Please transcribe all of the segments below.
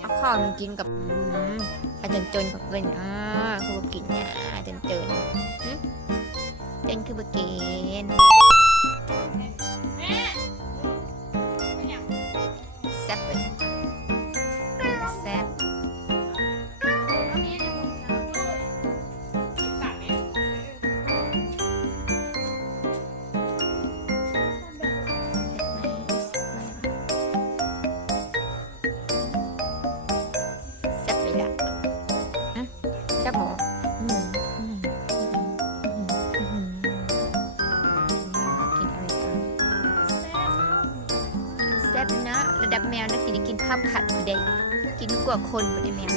เอาข้าวมันกินกับอาจารย์จนกับเงินอ่าคือบกินเนี่ยอาจารย์จนหึจนคือบกิน ดับแมวนะกินได้กินข้าวผัดผู้ใดกินกว่าคนผู้ใดแมว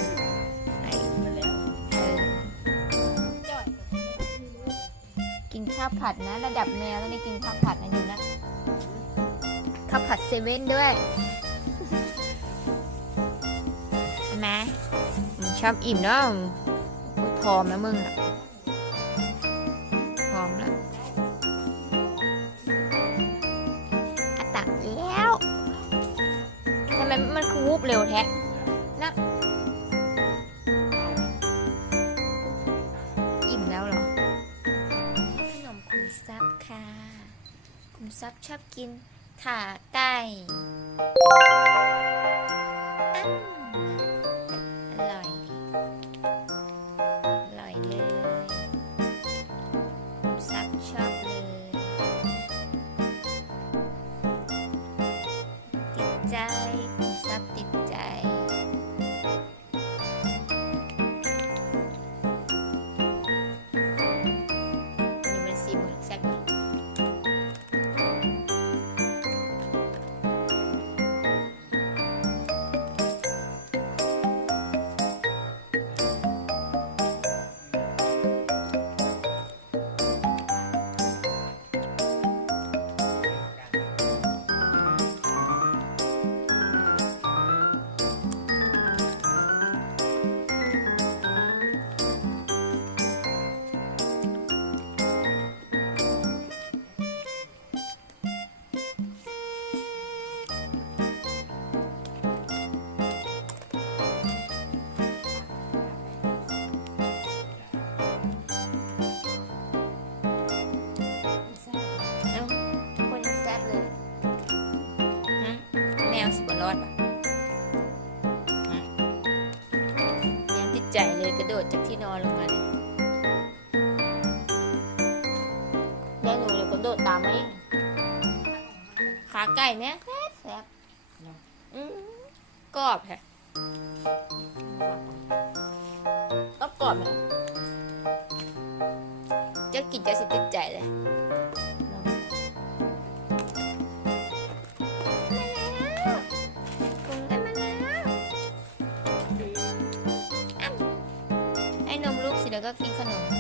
กินข้าวผัดนะ ระดับแมวแล้วได้กินข้าวผัดนะดูนะข้าวผัดเซเว่นด้วยใช่ไหมชอบอิ่มเนาะโอ้ยพร้อมแล้วมึงอะ ไมมันคือวูบเร็วแท้นะอิ่มแล้วเหรอ ขนมคุณซับค่ะ คุณซับชอบกินขาไก่ วสิบรอดปะฮะแมวติดใจเลยกระโดดจากที่นอนลงมาเลยแล้วหนูเลยกระโดดตามมาเองขาไก่ไหมแซ่บแซ่บอืมกรอบแฮะกรอบกรอบไหมจะกินจะสิติดใจเลย แล้วก็กินขนม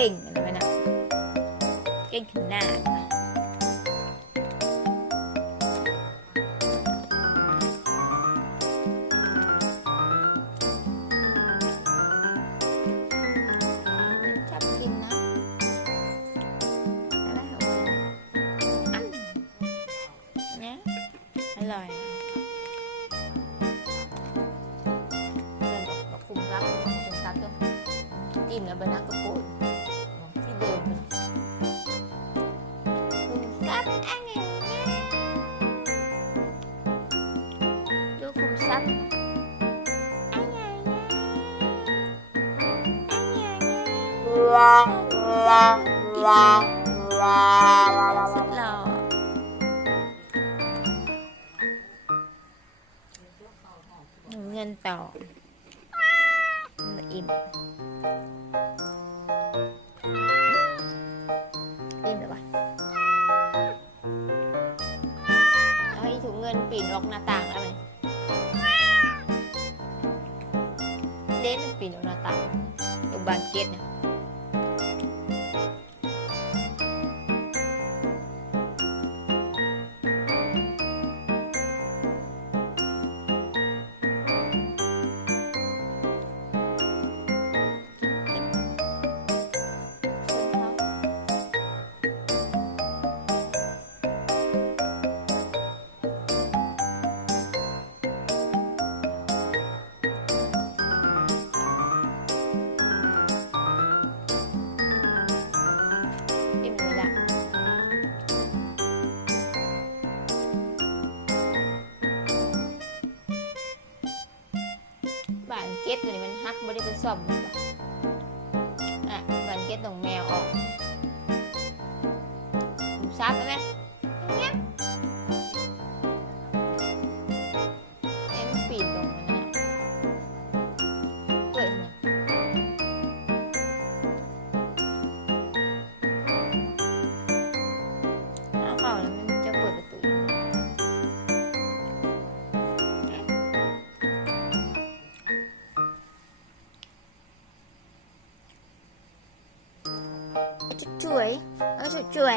เก่งอะไรไหมนะเก่งขนาดชอบกินนะอะไรของมันอ้ำเนี่ยอร่อยเดินกับคุมรับคุมซับด้วยจิ้มแล้วเบอร์นักกระ ซับอันนี้ดูคุมซับอันนี้อันนี้ อาอีถุงเงินปีนออกหน้าต่างแล้วไหมเด่นมันปีนออกหน้าต่างตรงบานเกตนะ ก็ตตัวนี้มันฮักไม่ได้ไปซ่อมอะบานเก็ตตรงแมวออกซับไหม สวยเออสว